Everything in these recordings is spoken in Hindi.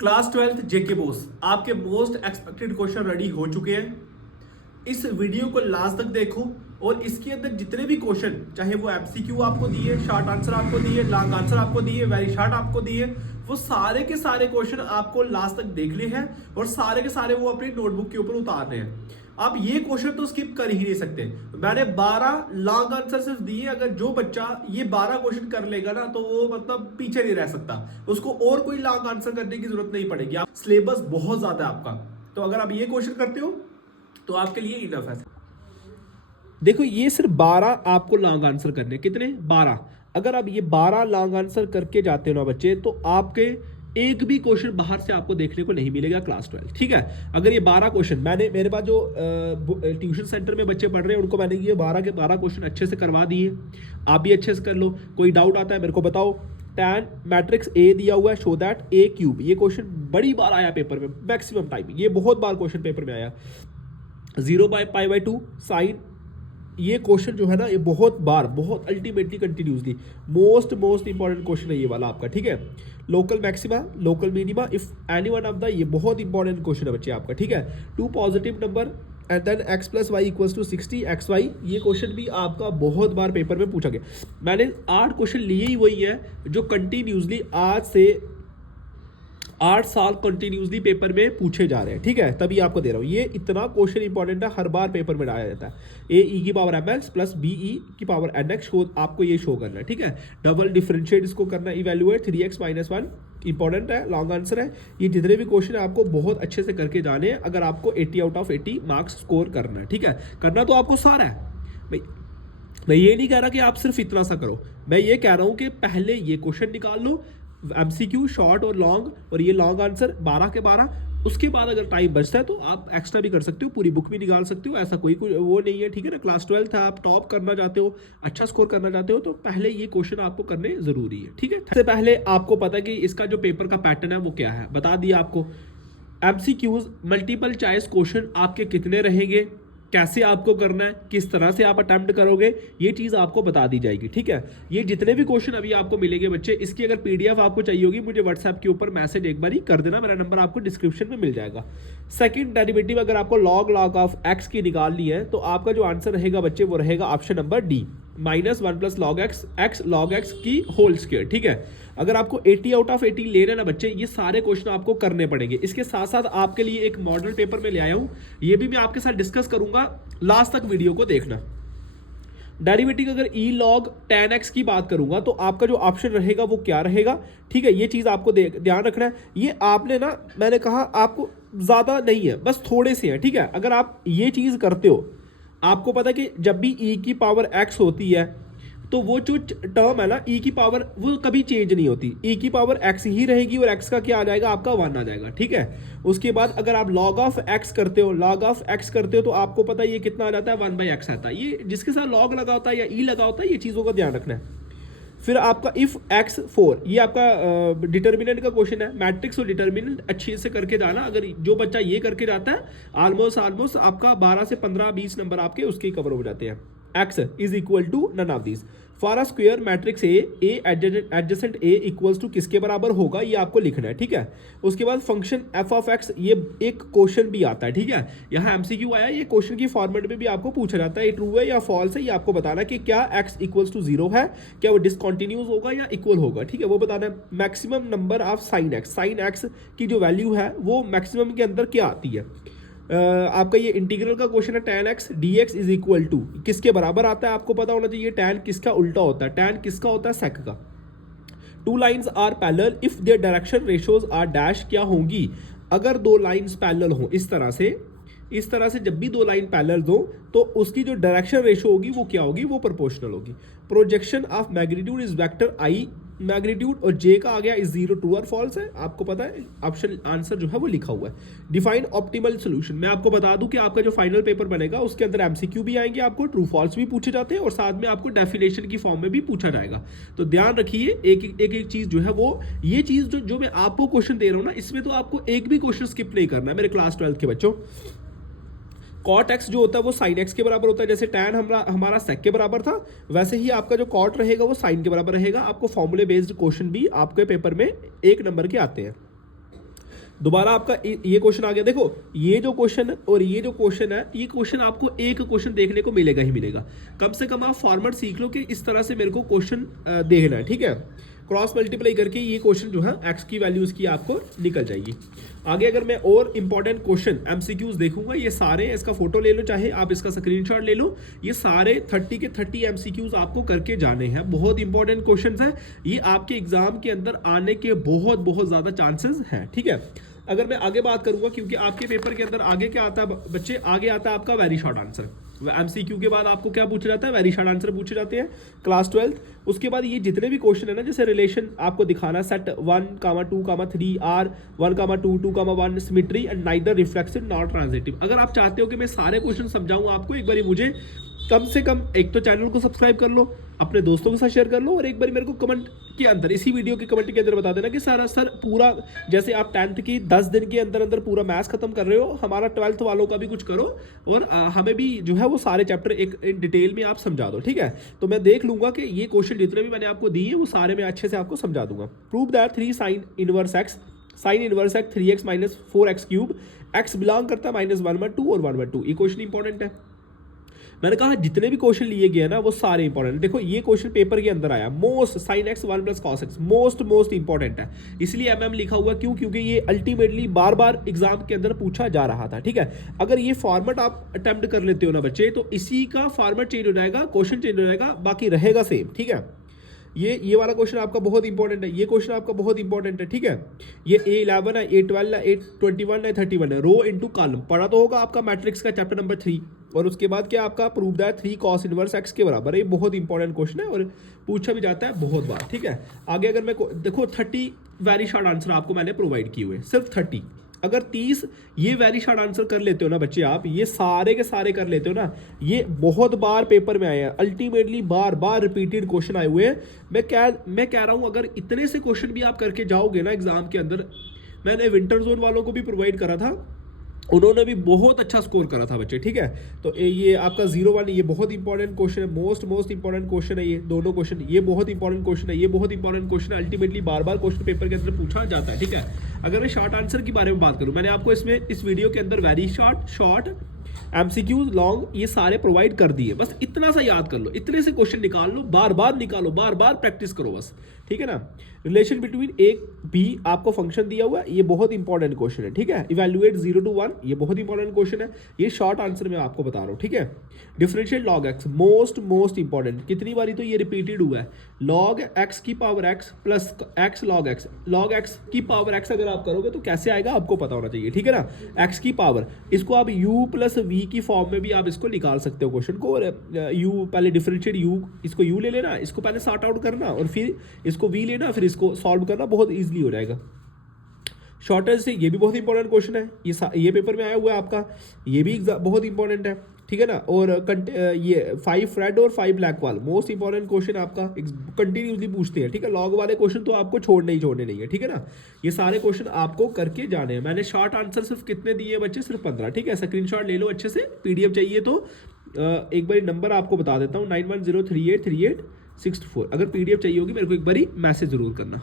क्लास 12th जेके बोस आपके मोस्ट एक्सपेक्टेड क्वेश्चन रेडी हो चुके हैं। इस वीडियो को लास्ट तक देखो और इसके अंदर जितने भी क्वेश्चन, चाहे वो एमसीक्यू आपको दिए, शॉर्ट आंसर आपको दिए, लॉन्ग आंसर आपको दिए, वेरी शॉर्ट आपको दिए, वो सारे के सारे क्वेश्चन आपको लास्ट तक देखने हैं और सारे के सारे वो अपनी नोटबुक के ऊपर उतारने हैं। आप ये क्वेश्चन तो स्किप कर ही नहीं सकते। मैंने 12 लॉन्ग आंसर सिर्फ दिए। अगर जो बच्चा ये 12 क्वेश्चन कर लेगा ना तो वो मतलब पीछे नहीं रह सकता, उसको और कोई लॉन्ग आंसर करने की जरूरत नहीं पड़ेगी। आप सिलेबस बहुत ज्यादा है आपका, तो अगर आप ये क्वेश्चन करते हो तो आपके लिए इनफ है। देखो ये सिर्फ 12 आपको लॉन्ग आंसर करने, कितने 12। अगर आप ये 12 लॉन्ग आंसर करके जाते हो ना बच्चे, तो आपके एक भी क्वेश्चन बाहर से आपको देखने को नहीं मिलेगा क्लास 12। ठीक है, अगर ये 12 क्वेश्चन मेरे पास जो ट्यूशन सेंटर में बच्चे पढ़ रहे हैं उनको मैंने ये 12 के 12 क्वेश्चन अच्छे से करवा दिए। आप भी अच्छे से कर लो। कोई डाउट आता है मेरे को बताओ। tan मैट्रिक्स ए दिया हुआ है, शो दैट ए क्यूब, ये क्वेश्चन बड़ी बार आया पेपर में, मैक्सिमम टाइम ये बहुत बार क्वेश्चन पेपर में आया। 0/π/2 साइन, ये क्वेश्चन जो है ना ये बहुत बार, बहुत ultimately continuously most important question है ये वाला आपका। ठीक है, local maxima, local minima, if any one of the, ये बहुत इंपॉर्टेंट क्वेश्चन है बच्चे आपका। ठीक है, 2 positive number and then x + y = 60 xy, ये क्वेश्चन भी आपका बहुत बार पेपर में पूछा गया। मैंने 8 क्वेश्चन लिए ही वही है जो कंटिन्यूसली आज से 8 साल कंटिन्यूसली पेपर में पूछे जा रहे हैं। ठीक है, तभी आपको दे रहा हूँ। ये इतना क्वेश्चन इंपॉर्टेंट है, हर बार पेपर में आया जाता है। ae⁴mx + be⁴nx को आपको ये शो करना है। ठीक है, डबल डिफरेंशिएट इसको करना है, इवेल्युएट 3x - 1 इंपॉर्टेंट है, लॉन्ग आंसर है। ये जितने भी क्वेश्चन है आपको बहुत अच्छे से करके जाने हैं अगर आपको 80 आउट ऑफ 80 मार्क्स स्कोर करना है। ठीक है, करना तो आपको सारा है भाई। मैं ये नहीं कह रहा कि आप सिर्फ इतना सा करो, मैं ये कह रहा हूँ कि पहले ये क्वेश्चन निकाल लो, एमसीक्यू शॉर्ट और लॉन्ग, और ये लॉन्ग आंसर 12 के 12। उसके बाद अगर टाइम बचता है तो आप एक्स्ट्रा भी कर सकते हो, पूरी बुक भी निकाल सकते हो, ऐसा कोई वो नहीं है। ठीक है ना, क्लास 12 है, आप टॉप करना चाहते हो, अच्छा स्कोर करना चाहते हो, तो पहले ये क्वेश्चन आपको करने जरूरी है। ठीक है, सबसे पहले आपको पता है कि इसका जो पेपर का पैटर्न है वो क्या है, बता दिया आपको। एमसीक्यूज मल्टीपल चॉइस क्वेश्चन आपके कितने रहेंगे, कैसे आपको करना है, किस तरह से आप अटेम्प्ट करोगे, ये चीज़ आपको बता दी जाएगी। ठीक है, ये जितने भी क्वेश्चन अभी आपको मिलेंगे बच्चे, इसकी अगर पीडीएफ आपको चाहिए होगी मुझे व्हाट्सएप के ऊपर मैसेज एक बार ही कर देना, मेरा नंबर आपको डिस्क्रिप्शन में मिल जाएगा। सेकंड डेरिवेटिव अगर आपको log ऑफ x की निकालनी है तो आपका जो आंसर रहेगा बच्चे वो रहेगा option number D, -1 + log x log x की होल स्क्वायर। ठीक है, अगर आपको 80 आउट ऑफ 80 ले रहे ना बच्चे, ये सारे क्वेश्चन आपको करने पड़ेंगे। इसके साथ साथ आपके लिए एक मॉडल पेपर में ले आया हूं, ये भी मैं आपके साथ डिस्कस करूंगा, लास्ट तक वीडियो को देखना। डेरिवेटिव अगर e log tan x की बात करूंगा तो आपका जो ऑप्शन रहेगा वो क्या रहेगा। ठीक है, ये चीज़ आपको ध्यान रखना है। ये आपने ना, मैंने कहा आपको ज़्यादा नहीं है, बस थोड़े से हैं। ठीक है, अगर आप ये चीज़ करते हो, आपको पता है कि जब भी e⁴x होती है तो वो जो टर्म है ना e⁴, वो कभी चेंज नहीं होती, e⁴x ही रहेगी और x का क्या आ जाएगा, आपका 1 आ जाएगा। ठीक है, उसके बाद अगर आप log ऑफ x करते हो तो आपको पता है ये कितना आ जाता है, 1/x आता है। ये जिसके साथ log लगा होता है या e लगा होता है, ये चीज़ों का ध्यान रखना है। फिर आपका इफ x4, ये आपका डिटर्मिनेंट का क्वेश्चन है। मैट्रिक्स और डिटर्मिनेंट अच्छे से करके जाना, अगर जो बच्चा ये करके जाता है ऑलमोस्ट आपका 12 से 15-20 नंबर आपके उसके कवर हो जाते हैं। x = none of these. For a square matrix A adjacent A equals to किसके बराबर होगा, ये आपको लिखना है। ठीक है, उसके बाद फंक्शन f ऑफ x, ये एक क्वेश्चन भी आता है। ठीक है, यहाँ एमसीक्यू आया, ये क्वेश्चन की फॉर्मेट में भी आपको पूछा जाता है, ये ट्रू है या फॉल्स है, ये आपको बताना कि क्या x = 0 है, क्या वो डिसकंटिन्यूस होगा या इक्वल होगा। ठीक है, वो बताना है। Maximum number of sine x की जो वैल्यू है वो मैक्सिमम के अंदर क्या आती है। आपका ये इंटीग्रल का क्वेश्चन है, tan x dx = किसके बराबर आता है, आपको पता होना चाहिए। tan किसका उल्टा होता है, tan किसका होता है, sec का। 2 lines are parallel if their direction ratios are dash, क्या होंगी अगर 2 लाइन्स पैरेलल हो, इस तरह से जब भी 2 लाइन पैरेलल हो तो उसकी जो डायरेक्शन रेशियो होगी वो क्या होगी, वो प्रोपोर्शनल होगी। Projection of magnitude is vector I, magnitude और जे का आ गया इज 0, ट्रू और फॉल्स है, आपको पता है ऑप्शन आंसर जो है वो लिखा हुआ है। डिफाइन ऑप्टिमल सोल्यूशन, मैं आपको बता दूं कि आपका जो फाइनल पेपर बनेगा उसके अंदर एमसीक्यू भी आएंगे, आपको ट्रू फॉल्स भी पूछे जाते हैं और साथ में आपको डेफिनेशन की फॉर्म में भी पूछा जाएगा। तो ध्यान रखिए, एक चीज जो है वो, ये चीज जो मैं आपको क्वेश्चन दे रहा हूँ ना, इसमें तो आपको एक भी क्वेश्चन स्किप नहीं करना है मेरे क्लास 12 के बच्चों। कॉट एक्स जो होता है वो साइन एक्स के बराबर होता है, जैसे टैन हमारा सेक के बराबर था, वैसे ही आपका जो कॉट रहेगा वो साइन के बराबर रहेगा। आपको फॉर्मूले बेस्ड क्वेश्चन भी आपके पेपर में 1 नंबर के आते हैं। दोबारा आपका ये क्वेश्चन आ गया। देखो ये जो क्वेश्चन और ये जो क्वेश्चन है, ये क्वेश्चन आपको एक क्वेश्चन देखने को मिलेगा ही मिलेगा। कम से कम आप फॉर्मेट सीख लो कि इस तरह से मेरे को क्वेश्चन देखना है, ठीक है। क्रॉस मल्टीप्लाई करके ये क्वेश्चन जो है एक्स की वैल्यूज की आपको निकल जाएगी। आगे अगर मैं और इंपॉर्टेंट क्वेश्चन एमसीक्यूज देखूंगा, ये सारे, इसका फोटो ले लो, चाहे आप इसका स्क्रीनशॉट ले लो, ये सारे 30 के 30 एमसीक्यूज आपको करके जाने हैं। बहुत इंपॉर्टेंट क्वेश्चंस हैं, ये आपके एग्जाम के अंदर आने के बहुत बहुत ज़्यादा चांसेस हैं, ठीक है। अगर मैं आगे बात करूंगा, क्योंकि आपके पेपर के अंदर आगे क्या आता है बच्चे, आगे आता है आपका वेरी शॉर्ट आंसर। एमसीक्यू के बाद आपको क्या पूछा जाता है, वेरी शॉर्ट आंसर पूछे जाते हैं क्लास 12। उसके बाद ये जितने भी क्वेश्चन है ना, जैसे रिलेशन आपको दिखाना, set 1, 2, 3 R 1, 2, 2, 1 symmetry and neither reflexive not transitive. अगर आप चाहते हो कि मैं सारे क्वेश्चन समझाऊं आपको, एक बारी मुझे कम से कम एक तो चैनल को सब्सक्राइब कर लो, अपने दोस्तों के साथ शेयर कर लो, और एक बार मेरे को कमेंट के अंदर, इसी वीडियो के कमेंट के अंदर बता देना कि सर पूरा, जैसे आप 10th की 10 दिन के अंदर अंदर पूरा मैथ्स खत्म कर रहे हो, हमारा 12th वालों का भी कुछ करो, और हमें भी जो है वो सारे चैप्टर एक डिटेल में आप समझा दो, ठीक है। तो मैं देख लूंगा कि ये क्वेश्चन जितने भी मैंने आपको दिए वो सारे मैं अच्छे से आपको समझा दूंगा। Prove that 3 sin inverse x 3x minus 4x cube, x belong करता है -1/2 और 1/2। ये क्वेश्चन इंपॉर्टेंट है। मैंने कहा जितने भी क्वेश्चन लिए गए ना वो सारे इंपॉर्टेंट। देखो ये क्वेश्चन पेपर के अंदर आया, most sin x 1 + cos x, most important है, इसलिए mm लिखा हुआ। क्यों? क्योंकि ये अल्टीमेटली बार बार एग्जाम के अंदर पूछा जा रहा था, ठीक है। अगर ये फॉर्मेट आप अटेम्प्ट कर लेते हो ना बच्चे, तो इसी का फॉर्मेट चेंज हो जाएगा, क्वेश्चन चेंज हो जाएगा, बाकी रहेगा सेम, ठीक है। ये वाला क्वेश्चन आपका बहुत इंपॉर्टेंट है, ये क्वेश्चन आपका बहुत इंपॉर्टेंट है, ठीक है। ये A11 है, A12 है, A21 है, 31 है, रो इनटू कॉलम पढ़ा तो होगा आपका मैट्रिक्स का चैप्टर नंबर 3। और उसके बाद क्या आपका prove that 3 cos inverse x के बराबर है। ये बहुत इंपॉर्टेंट क्वेश्चन है और पूछा भी जाता है बहुत बार, ठीक है। आगे अगर मैं देखो 30 वेरी शॉर्ट आंसर आपको मैंने प्रोवाइड किए हुए, सिर्फ 30। अगर 30 ये वेरी शॉर्ट आंसर कर लेते हो ना बच्चे, आप ये सारे के सारे कर लेते हो ना, ये बहुत बार पेपर में आए हैं, अल्टीमेटली बार बार रिपीटेड क्वेश्चन आए हुए हैं। मैं कह रहा हूं अगर इतने से क्वेश्चन भी आप करके जाओगे ना एग्जाम के अंदर, मैंने विंटर जोन वालों को भी प्रोवाइड करा था, उन्होंने भी बहुत अच्छा स्कोर करा था बच्चे, ठीक है। तो ये आपका 0-1, ये बहुत इंपॉर्टेंट क्वेश्चन है, मोस्ट इंपॉर्टेंट क्वेश्चन है, ये दोनों क्वेश्चन, ये बहुत इंपॉर्टेंट क्वेश्चन है, ये बहुत इंपॉर्टेंट क्वेश्चन है, अल्टीमेटली बार बार क्वेश्चन पेपर के अंदर पूछा जाता है, ठीक है। अगर मैं शॉर्ट आंसर के बारे में बात करूं, मैंने आपको इस वीडियो के अंदर वेरी शॉर्ट एमसीक्यूज लॉन्ग ये सारे प्रोवाइड कर दिए। बस इतना सा याद कर लो, इतने से क्वेश्चन निकाल लो, बार बार निकालो, बार बार प्रैक्टिस करो बस, ठीक है ना। रिलेशन बिटवीन ए बी आपको फंक्शन दिया हुआ है, ये बहुत इंपॉर्टेंट क्वेश्चन है, ठीक है। इवैल्यूएट 0 to 1, ये बहुत इंपॉर्टेंट क्वेश्चन है, ये शॉर्ट आंसर में आपको बता रहा हूँ, ठीक है। Differentiate log x, most important, कितनी बारी तो ये रिपीटेड हुआ है। लॉग एक्स की power x plus x log x की पावर एक्स अगर आप करोगे तो कैसे आएगा आपको पता होना चाहिए, ठीक है ना। एक्स की पावर, इसको आप u + v की फॉर्म में भी आप इसको निकाल सकते हो क्वेश्चन को, और u पहले डिफरेंशिएट u, इसको u ले लेना, इसको पहले सॉर्ट आउट करना, और फिर इसको v लेना, फिर इसको सॉल्व करना, बहुत इजीली हो जाएगा। शॉर्टेज से, ये भी बहुत इंपॉर्टेंट क्वेश्चन है, ये पेपर में आया हुआ है आपका, ये भी बहुत इंपॉर्टेंट है, ठीक है ना। और ये 5 रेड और 5 ब्लैक वाल, मोस्ट इंपॉर्टेंट क्वेश्चन आपका कंटिन्यूसली पूछते हैं, ठीक है। लॉग वाले क्वेश्चन तो आपको छोड़ने नहीं है, ठीक है ना। ये सारे क्वेश्चन आपको करके जाने हैं। मैंने शॉर्ट आंसर सिर्फ कितने दिए बच्चे, सिर्फ 15, ठीक है। स्क्रीनशॉट ले लो अच्छे से, पीडीएफ चाहिए तो एक बार नंबर आपको बता देता हूँ, 9103838664। अगर पीडीएफ चाहिए होगी मेरे को एक बारी मैसेज जरूर करना।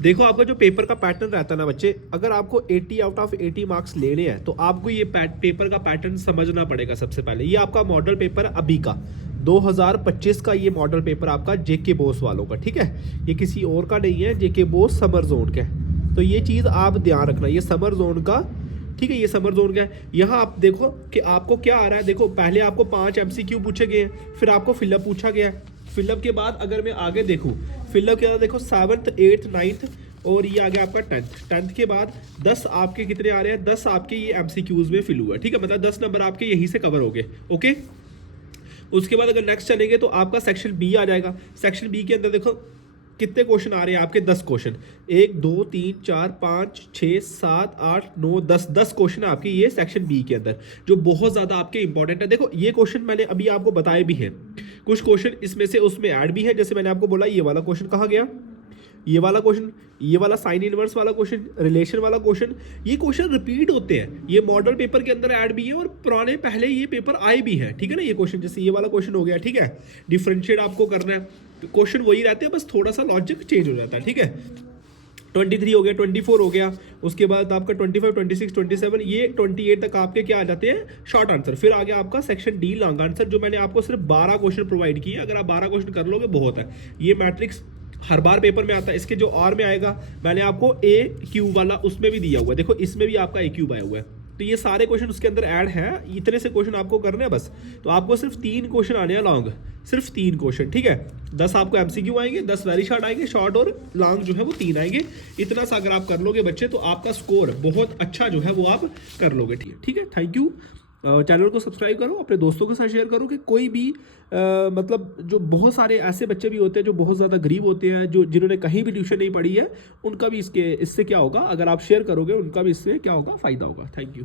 देखो आपका जो पेपर का पैटर्न रहता है ना बच्चे, अगर आपको 80 आउट ऑफ 80 मार्क्स लेने हैं तो आपको ये पेपर का पैटर्न समझना पड़ेगा। सबसे पहले ये आपका मॉडल पेपर अभी का 2025 का, ये मॉडल पेपर आपका जेके बोस वालों का, ठीक है। ये किसी और का नहीं है, जेके बोस समर जोन का है, तो ये चीज़ आप ध्यान रखना, ये समर जोन का, ठीक है, ये समर जोन का है। यहाँ आप देखो कि आपको क्या आ रहा है। देखो पहले आपको 5 MCQ पूछे गए हैं, फिर आपको फिलअप पूछा गया है। फिलअप के बाद अगर मैं आगे देखूँ, फिलअप के बाद देखो 7th 8th 9th और ये आ गया आपका 10th के बाद 10 आपके कितने आ रहे हैं, 10 आपके ये MCQs में फिल हुआ है, ठीक है। मतलब 10 नंबर आपके यहीं से कवर हो गए, ओके। उसके बाद अगर नेक्स्ट चलेंगे तो आपका सेक्शन बी आ जाएगा। सेक्शन बी के अंदर देखो कितने क्वेश्चन आ रहे हैं आपके, 10 क्वेश्चन, 1 2 3 4 5 6 7 8 9 10 क्वेश्चन है आपके ये सेक्शन बी के अंदर, जो बहुत ज़्यादा आपके इंपॉर्टेंट है। देखो ये क्वेश्चन मैंने अभी आपको बताए भी हैं, कुछ क्वेश्चन इसमें से उसमें ऐड भी है। जैसे मैंने आपको बोला ये वाला क्वेश्चन कहाँ गया, ये वाला क्वेश्चन, ये वाला साइन इनवर्स वाला क्वेश्चन, रिलेशन वाला क्वेश्चन, ये क्वेश्चन रिपीट होते हैं, ये मॉडल पेपर के अंदर ऐड भी है और पुराने पहले ये पेपर आए भी है, ठीक है ना। ये क्वेश्चन जैसे ये वाला क्वेश्चन हो गया, ठीक है। डिफरेंशिएट आपको करना है, क्वेश्चन वही रहते हैं, बस थोड़ा सा लॉजिक चेंज हो जाता है, ठीक है। 23 हो गया, 24 हो गया, उसके बाद आपका 25, 26, 27, ये 28 तक आपके क्या आ जाते हैं शॉर्ट आंसर। फिर आ गया आपका सेक्शन डी लॉन्ग आंसर, जो मैंने आपको सिर्फ 12 क्वेश्चन प्रोवाइड किए। अगर आप 12 क्वेश्चन कर लोगे बहुत है। ये मैट्रिक्स हर बार पेपर में आता है। इसके जो और में आएगा, मैंने आपको ए क्यूब वाला उसमें भी दिया हुआ है, देखो इसमें भी आपका ए क्यूब आया हुआ है। तो ये सारे क्वेश्चन उसके अंदर ऐड है, इतने से क्वेश्चन आपको करने हैं बस। तो आपको सिर्फ 3 क्वेश्चन आने हैं लॉन्ग, सिर्फ 3 क्वेश्चन, ठीक है। 10 आपको एमसीक्यू आएंगे, 10 वेरी शॉर्ट आएंगे, शॉर्ट और लॉन्ग जो है वो 3 आएंगे। इतना सा अगर आप कर लोगे बच्चे, तो आपका स्कोर बहुत अच्छा जो है वो आप कर लोगे, ठीक है। Thank you. चैनल को सब्सक्राइब करो, अपने दोस्तों के साथ शेयर करो कि कोई भी मतलब जो बहुत सारे ऐसे बच्चे भी होते हैं जो बहुत ज़्यादा गरीब होते हैं, जो जिन्होंने कहीं भी ट्यूशन नहीं पढ़ी है, उनका भी इससे क्या होगा, अगर आप शेयर करोगे उनका भी इससे क्या होगा, फ़ायदा होगा। Thank you.